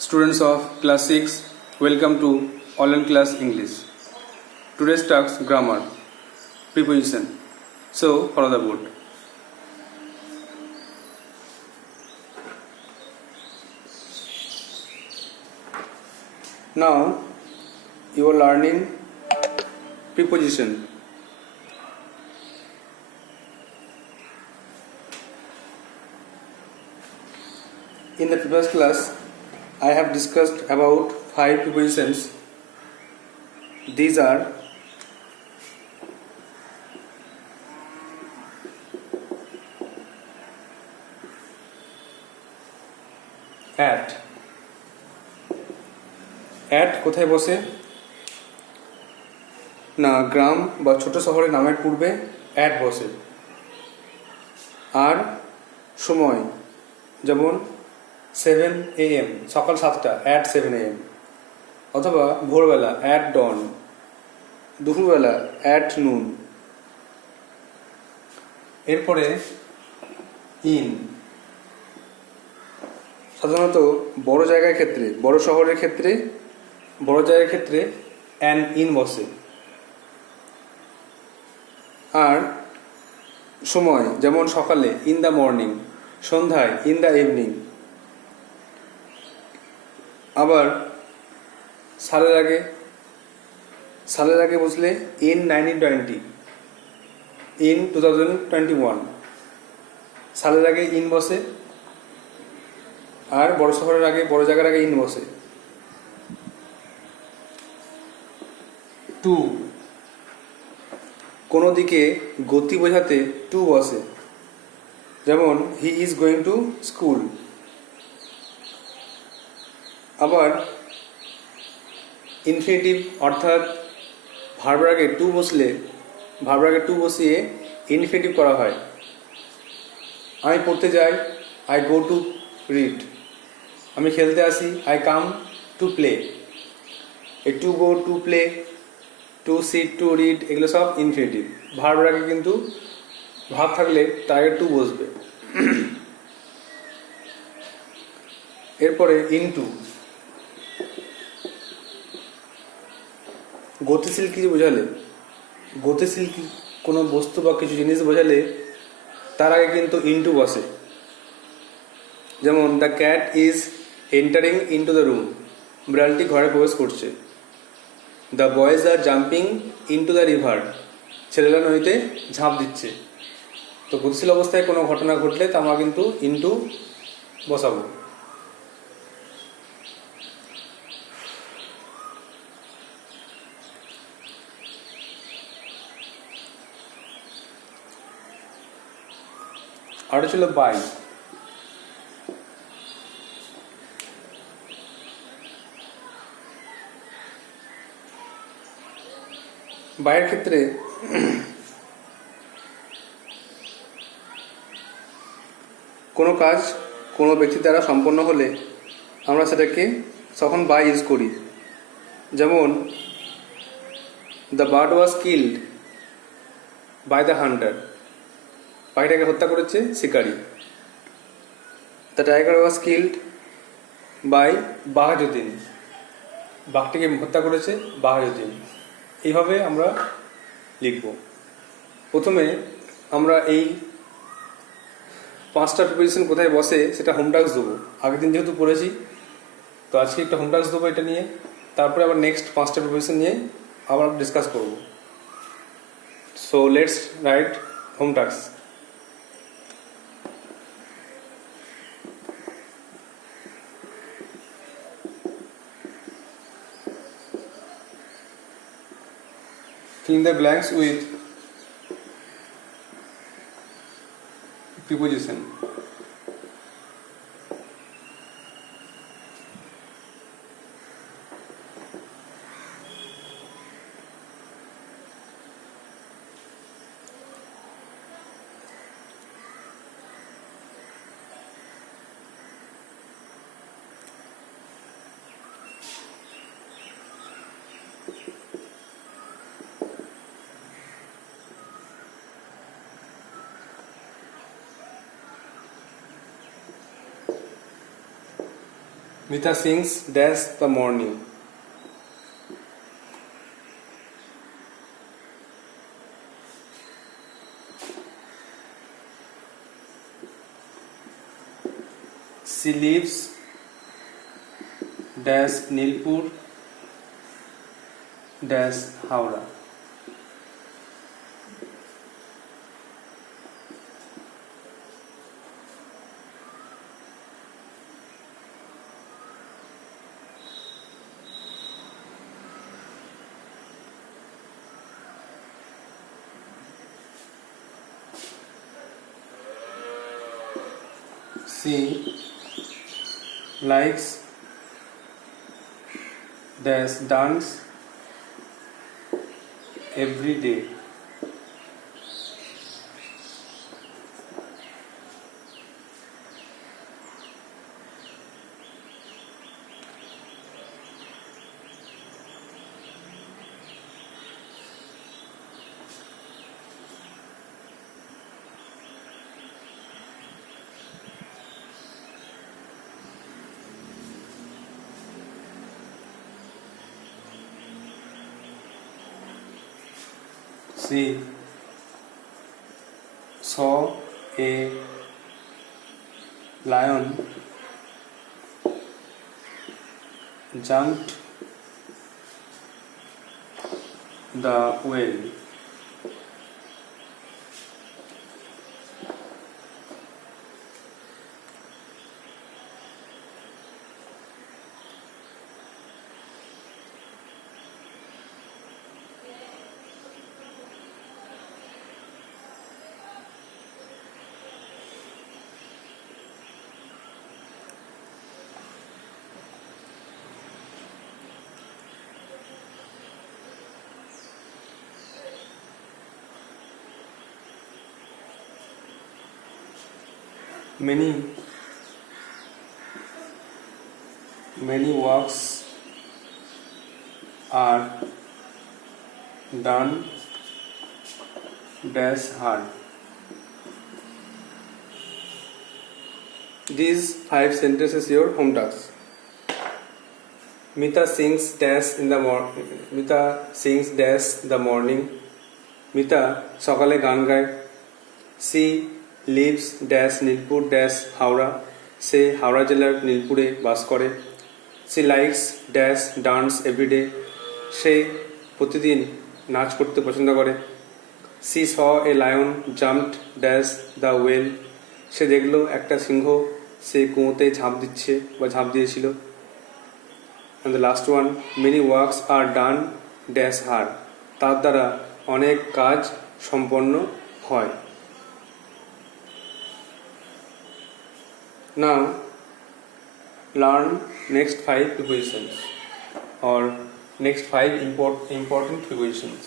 Students of class 6, welcome to online class English. Today's task grammar, preposition. So follow the board. Now you are learning preposition. In the previous class, I have discussed about 5 prepositions. These are at. at কোথায় বসে? না, গ্রাম বা ছোট শহরের নামের পূর্বে at বসে। আর সময়, যেমন 7 AM, সকাল 7টা, at 7 AM, অথবা ভোরবেলা at dawn, দুপুরবেলা at noon। এরপরে in, সাধারণত বড় জায়গার ক্ষেত্রে, বড় শহরের ক্ষেত্রে, বড় জায়গার ক্ষেত্রে an in বসে। আর সময়, যেমন সকালে in the morning, সন্ধ্যায় in the evening। আবার সালের আগে বসলে in 1920, in 2021। সালের আগে in বসে, আর বড় শহরের আগে, বড় জায়গার আগে in বসে। টু, কোনো দিকে গতি বোঝাতে টু বসে, যেমন he is going to school. আবার ইনফিনিটিভ অর্থাৎ ভার্বের আগে টু বসলে, ভার্বের আগে টু বসিয়ে ইনফিনিটিভ করা হয়। আমি পড়তে যাই, আই গো টু রিড। আমি খেলতে আসি, আই কাম টু প্লে। এই to go, to play, to sit, to read, এগুলো সব ইনফিনিটিভ। ভার্বের আগে কিন্তু ভাব থাকলে তার আগে টু বসবে। এরপরে ইনটু, গতিশীল কিছু বোঝালে, গতিশীল কোনো বস্তু বা কিছু জিনিস বোঝালে তার আগে কিন্তু ইনটু বসে। যেমন the cat is entering into the room, বিড়ালটি ঘরে প্রবেশ করছে। The boys are jumping into the river, ছেলেরা নদীতে ঝাঁপ দিচ্ছে। তো গতিশীল অবস্থায় কোনো ঘটনা ঘটলে তা আমরা কিন্তু ইনটু বসাবো। আর ছিল বাই। বাইয়ের ক্ষেত্রে কোনো কাজ কোনো ব্যক্তি দ্বারা সম্পন্ন হলে আমরা সেটাকে তখন বাই ইউজ করি। যেমন the bird was killed by the hunter, পাখিটাকে হত্যা করেছে শিকারী। The tiger was killed by Bahajuddin, বাঘটিকে হত্যা করেছে বাহাজুদ্দিন। এইভাবে আমরা লিখব। প্রথমে আমরা এই 5টা প্রিপোজিশন কোথায় বসে সেটা হোম টাস্ক দেবো। আগের দিন যেহেতু পড়েছি, তো আজকে একটা হোম টাস্ক দেবো এটা নিয়ে। তারপরে আবার নেক্সট 5টা প্রিপোজিশন নিয়ে আবার ডিসকাস করব। So let's write home task. Fill in the blanks with preposition. Mita sings dash the morning. She lives dash Nilpur dash Howrah. She likes dash dance every day. She saw a lion jumped the well. Many walks are done dash hard. These 5 sentences your home task. Mita sings dash in the morning. Mita sings dash the morning. Mita সকালে গান গায়. She lives dash Nilpur dash হাওড়া. সে হাওড়া জেলার নীলপুরে বাস করে. She likes dash dance every day. সে প্রতিদিন নাচ করতে পছন্দ করে. She saw a lion jumped dash the well. সে দেখলো একটা সিংহ সে কুয়োতে ঝাঁপ দিচ্ছে বা ঝাঁপ দিয়েছিল. And the last one, many works are done dash hard. তার দ্বারা অনেক কাজ সম্পন্ন হয়. Now learn next 5 prepositions or next 5 important prepositions.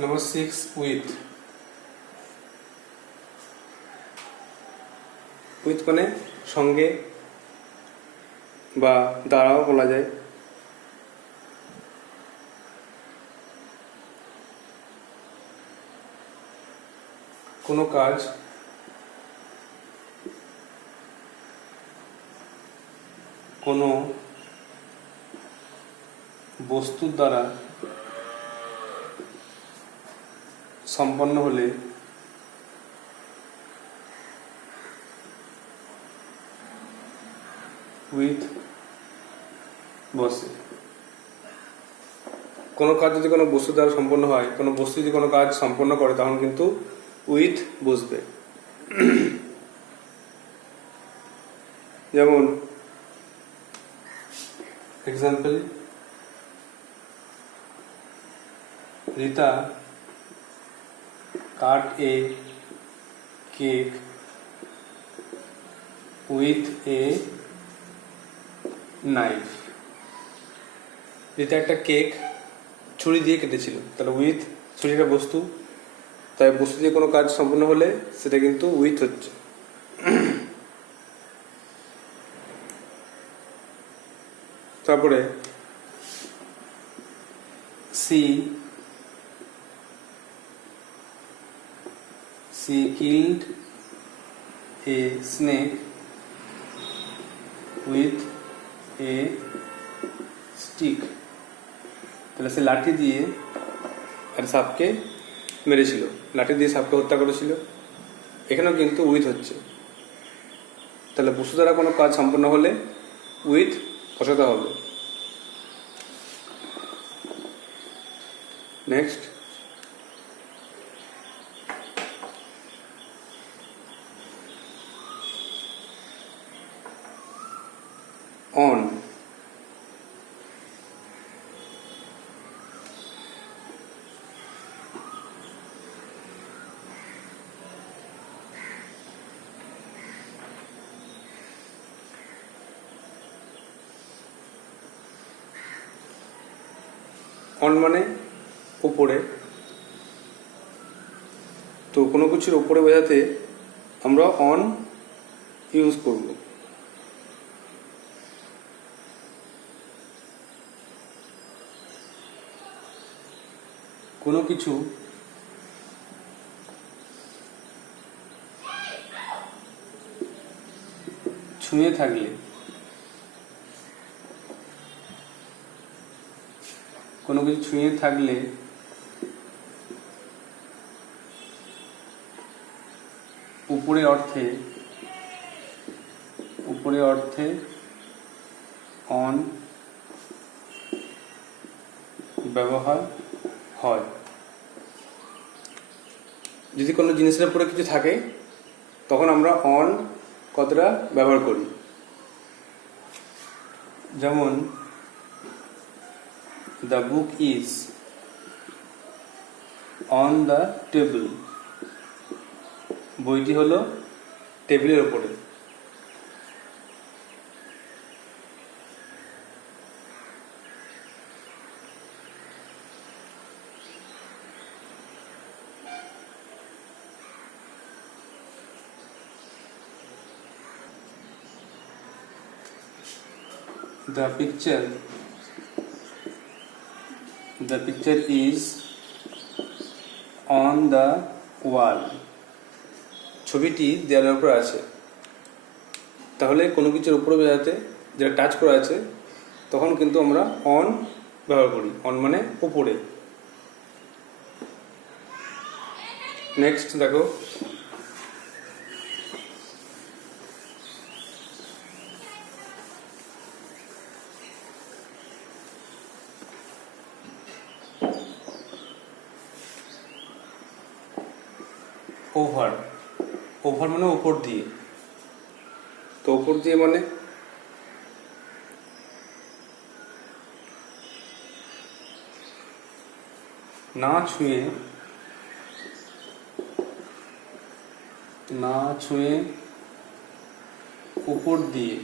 Number 6, with. With মানে সঙ্গে বা দ্বারাও বলা যায়. কোনো কাজ কোনো বস্তুর দ্বারা সম্পন্ন হলে উইথ বসে. কোনো কাজ যদি কোনো বস্তু দ্বারা সম্পন্ন হয়, কোনো বস্তু যদি কোনো কাজ সম্পন্ন করে তখন কিন্তু উইথ বসবে. যেমন এক্সাম্পল, Rita cut a cake with a knife. Rita একটা কেক ছুরি দিয়ে কেটেছিল. তাহলে উইথ, ছুরিটা বস্তু, তাই বস্তু দিয়ে কোনো কাজ সম্পন্ন হলে সেটা কিন্তু উইথ হচ্ছে. তারপরে she killed a snake with a stick. তাহলে সে লাঠি দিয়ে আর সাপকে মেরেছিল, লাঠি দিয়ে সাপকে হত্যা করেছিল। এখানেও কিন্তু উইথ হচ্ছে। তাহলে বস্তু দ্বারা কোনো কাজ সম্পন্ন হলে উইথ বসাতে হবে। Next, on. অন মানে উপরে। তো কোনো কিছুর উপরে বোঝাতে আমরা অন ইউজ করব। কোনো কিছু ছুঁয়ে থাকলে, কোনো কিছু ছুঁয়ে থাকলে উপরে অর্থে অন ব্যবহার হয়। যদি কোনো জিনিসের উপরে কিছু থাকে তখন আমরা অন কথাটা ব্যবহার করি। যেমন the book is on the table, বইটি হলো টেবিলের উপরে। The picture is on the wall, ছবিটি দেওয়ালের উপর আছে। তাহলে কোনো কিছুর উপরে বোঝাতে যেটা টাচ করা আছে তখন কিন্তু আমরা অন ব্যবহার করি। অন মানে উপরে। নেক্সট দেখো, ওভার। ওভার মানে ওপর দিয়ে। তো ওপর দিয়ে মানে না ছুঁয়ে উপর দিয়ে,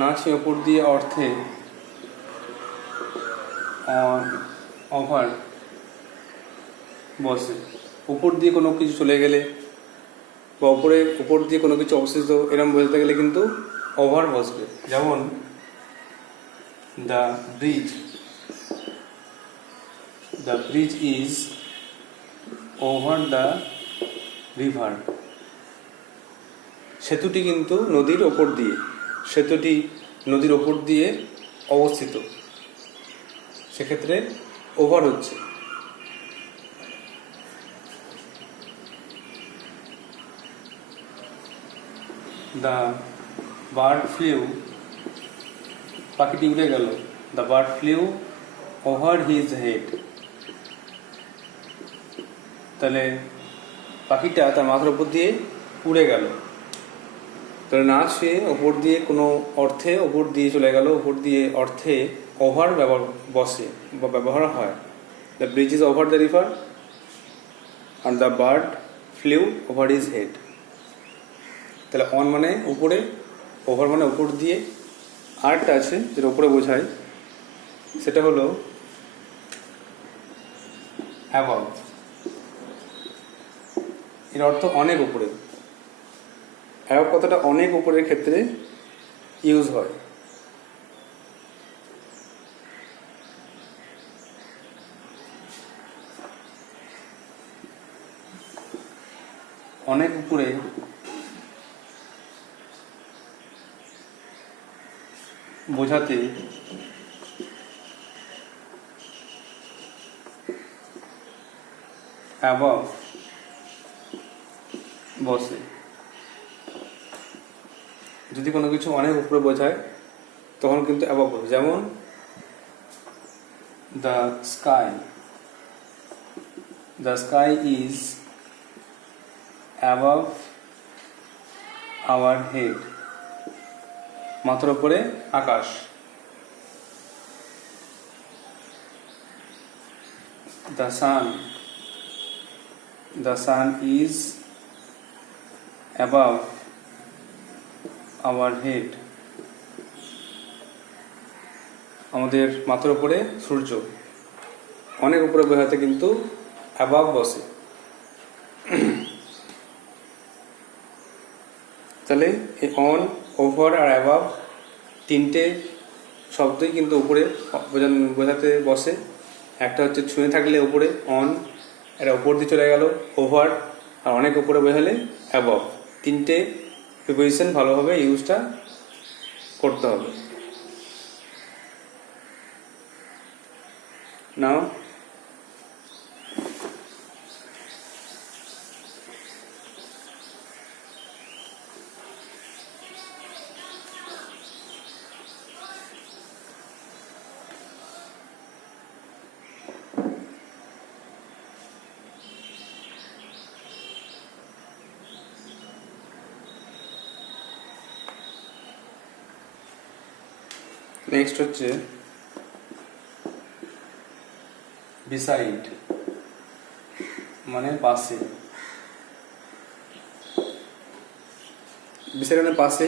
না ছুঁয়ে উপর দিয়ে অর্থে ওভার বসে। উপর দিয়ে কোনো কিছু চলে গেলে বা উপর দিয়ে কোনো কিছু অবশিষ্ট এরকম বোঝাতে গেলে কিন্তু ওভার বসবে। যেমন the bridge is over the river, সেতুটি কিন্তু নদীর ওপর দিয়ে, সেতুটি নদীর ওপর দিয়ে অবস্থিত, সেক্ষেত্রে ওভার হচ্ছে। দ্য বার্ড ফ্লিউ, পাখিটি উড়ে গেল। The bird flew over his head, তাহলে পাখিটা তার মাথার উপর দিয়ে উড়ে গেল। তাহলে না ছুঁয়ে ওপর দিয়ে কোনো অর্থে ওপর দিয়ে চলে গেল, ওপর দিয়ে অর্থে ওভার বসে বা ব্যবহার হয়। The bridge is over the river আর the bird flew over his head. তাহলে অন মানে উপরে, ওভার মানে উপর দিয়ে। আরেকটা আছে যেটা উপরে বোঝায়, সেটা হলো অ্যাবভ। এর অর্থ অনেক উপরে। অ্যাবভ কথাটা অনেক উপরের ক্ষেত্রে ইউজ হয়। অনেক উপরে বোঝাতে অ্যাবভ বসে। যদি কোনো কিছু অনেক উপরে বোঝায় তখন কিন্তু অ্যাবভ বসে। যেমন the sky is above our head, মাথার উপরে আকাশ। The sun is above our head, আমাদের মাথার উপরে সূর্য। অনেক উপরে বোঝাতে কিন্তু অ্যাবভ বসে। তাহলে এই অন, ওভার আর অ্যাবভ তিনটে শব্দই কিন্তু উপরে বোঝাতে বসে। একটা হচ্ছে ছুঁয়ে থাকলে উপরে অন, এটা উপর দিয়ে চলে গেল ওভার, আর অনেক উপরে বোঝালে অ্যাবভ। তিনটে প্রিপোজিশন ভালোভাবে ইউজটা করতে হবে। নাও নেক্সট হচ্ছে বিসাইড, মানে পাশে। বিসাইড মানে পাশে।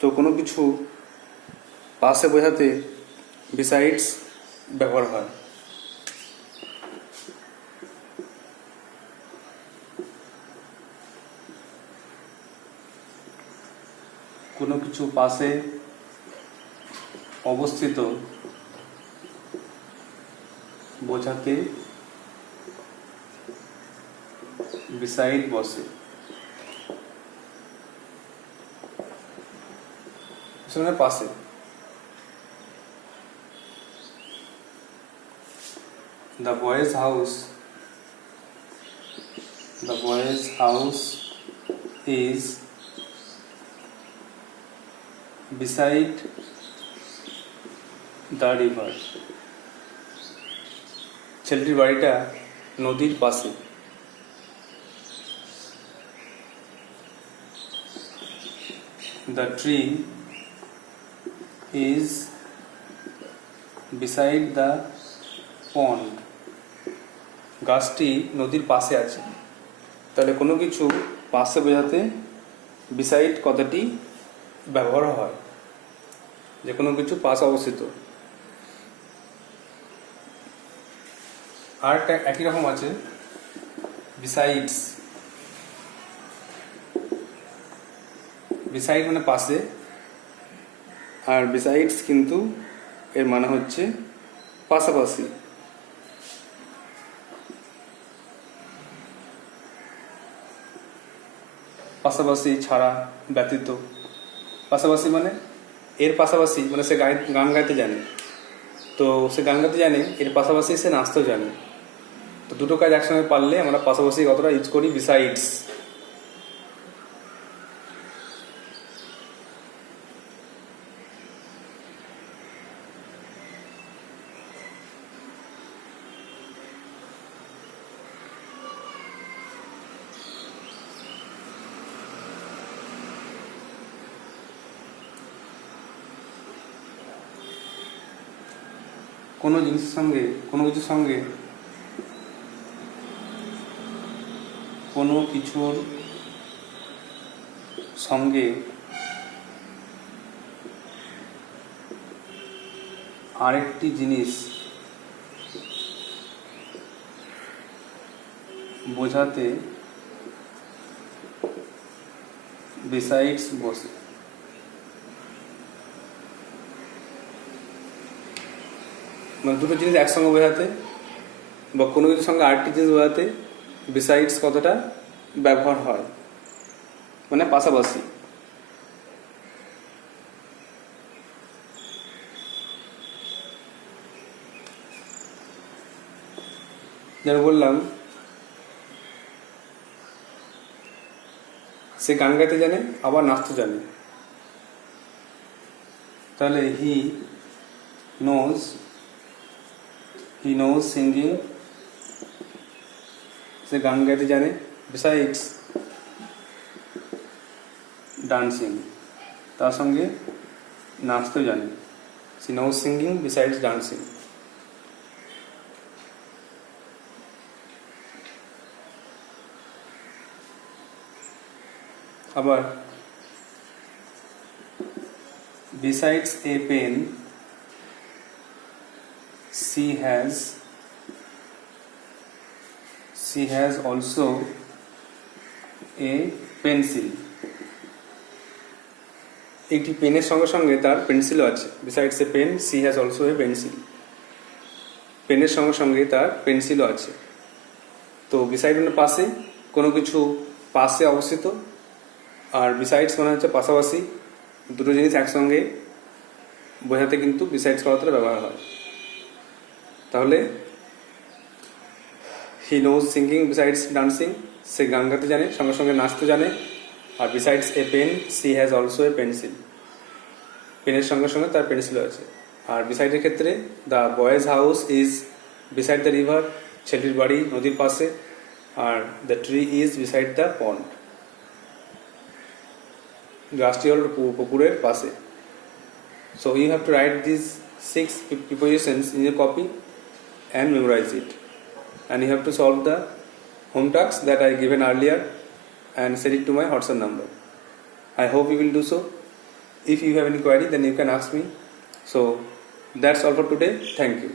তো কোনো কিছু পাশে বোঝাতে বিসাইডস ব্যবহার হয়। কোনো কিছু পাশে অবস্থিত বোঝাতে বিসাইড বসে। পাশে। The boy's house is beside the river. ছেলেটির বাড়িটা নদীর পাশে। The tree is beside the pond. গাছটি নদীর পাশে আছে। তাহলে কোনো কিছু পাশে বোঝাতে বিসাইড কথাটি ব্যবহার হয়, যে কোনো কিছু পাশে অবস্থিত। আর একই রকম আছে বিসাইডস। বিসাইড মানে পাশে, আর বিসাইডস কিন্তু এর মানে হচ্ছে পাশাপাশি। পাশাপাশি ছাড়া, ব্যতীত। পাশাপাশি মানে এর পাশাপাশি, মানে সে গান গাইতে জানে, তো সে গান গাইতে জানে, এর পাশাপাশি সে নাচতেও জানে। তো দুটো কাজ একসঙ্গে পারলে আমরা পাশাপাশি কতটা ইউজ করি বিসাইডস। কোনো জিনিসের সঙ্গে, কোনো কিছুর সঙ্গে, কোনো কিছুর সঙ্গে আরেকটি জিনিস বোঝাতে বিসাইডস বসে। মানে দুটো জিনিস একসঙ্গে বোঝাতে বা কোনো কিছুর সঙ্গে আরেকটি জিনিস বোঝাতে বিসাইডস কথাটা ব্যবহার হয়, মানে পাশাপাশি। যেন বললাম, সে গান গাইতে জানে আবার নাচতে জানে। তাহলে হি নোজ সিঙ্গিং, সে গান গাইতে জানে, বিসাইডস ডান্সিং, তার সঙ্গে নাচতেও জানে। She knows singing besides dancing. আবার besides a pen she has also a pencil, একটি পেনের সঙ্গে সঙ্গে তার পেন্সিলও আছে। besides a pen she has also a pencil, পেনের সঙ্গে সঙ্গে তার পেন্সিলও আছে। তো বিসাইড মানে পাশে, কোনো কিছু পাশে অবস্থিত, আর বিসাইডস মানে হচ্ছে পাশাপাশি। দুটো জিনিস একসঙ্গে বোঝাতে কিন্তু বিসাইডস কথাটা ব্যবহার হয়। তাহলে he knows singing besides dancing, সে গান গাইতে জানে সঙ্গে সঙ্গে নাচতে জানে। আর besides a pen she has also a pencil, পেনের সঙ্গে সঙ্গে তার পেন্সিলও আছে। আর বিসাইডের ক্ষেত্রে the boys house is beside the river, ছেলের বাড়ি নদীর পাশে। আর the tree is beside the pond, গাছটি হল পুকুরের পাশে। So you have to write these 6 prepositions in your copy and memorize it. And you have to solve the home tasks that I given earlier and send it to my WhatsApp number. I hope you will do so. If you have any query, then you can ask me. So that's all for today. Thank you.